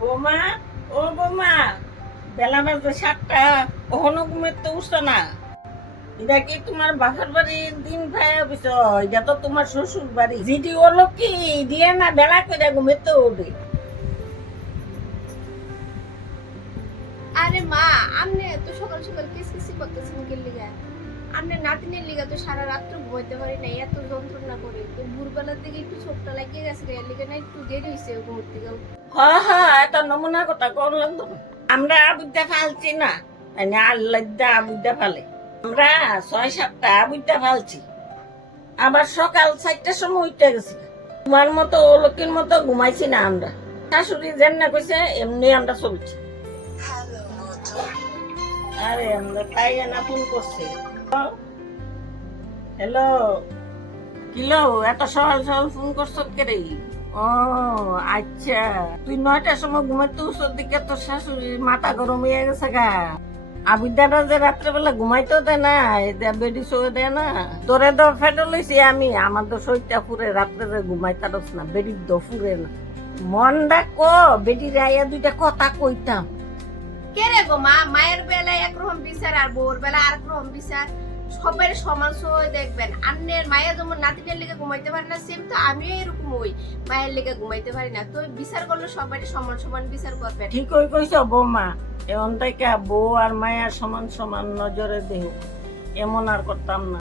বৌমা, ও বৌমা, বেলা বাজে 7টা, কখনো ঘুমের তো উঠছো না। এটা কি তোমার বাপের বাড়ির দিন ভাই অফিস? এটা তো তোমার শ্বশুর বাড়ি। জিডি হলো কি দিয়ে না বেলা করে ঘুমের তো ওঠে। আরে মা, আমনে তো সকাল সকাল কিসকিসি করতেছেন কি লিগা? আমনে নাতিনের লিগা তো সারা রাত্র ঘুমাইতে পারি না, এত যন্ত্রণা করে। তো ভোরবেলার দিকে একটু চোখটা লাগিয়ে গেছে, এর লিগা না একটু দেরি হইছে ঘুমোর থেকে। হ্যাঁ হ্যাঁ, এত নমুনা কথা কোন লাগতো না। আমরা আবুদ্দা ফালছি না, আল্লাহ আবুদ্দা ফালে। আমরা 6-7টা আবুদ্দা ফালছি, আবার সকাল 4টার সময় উঠতে গেছি। তোমার মতো লোকের মতো ঘুমাইছি না আমরা। শাশুড়ি যেন না কইছে এমনি আমরা চলছি। আরে আমরা তাই না ফোন করছি। হ্যালো, কিলো এত সকাল সকাল ফোন করছো কে রে? ও আচ্ছা, তুই 9টার সময় ঘুমাইতে উঠছোর দিকে তোর শাশুড়ির মাথা গরম হয়ে গেছে গা। আবিদাটা যে রাত্রেবেলা ঘুমাইতেও দেয় না, বেডি শোয়ে দেয় না। তোরে তো ফেটে লইছি আমি, আমার তো শরীরটা ফুরে, রাত্রে যে ঘুমাইতারস না, বেডির তো ফুরে না। মন ডাকো বেডির আইয়া 2টা কথা কইতাম। কে রে গো মা, মায়ের বেলায় একরকম বিচার আর বউর বেলা আর রকম বিচার। সবাই সমান সই দেখবেন। আন্নের মায়ের যেমন নাতিনের লেগে ঘুমাইতে পারে না, সেম তো আমিও এরকম হই, মায়ের লেগে ঘুমাইতে পারি না। তো বিচার করলে সবাই সমান সমান বিচার করবেন। ঠিক কইছ বৌমা, এখন থেকে বউ আর মায়া সমান সমান নজরে দেহ, এমন আর করতাম না।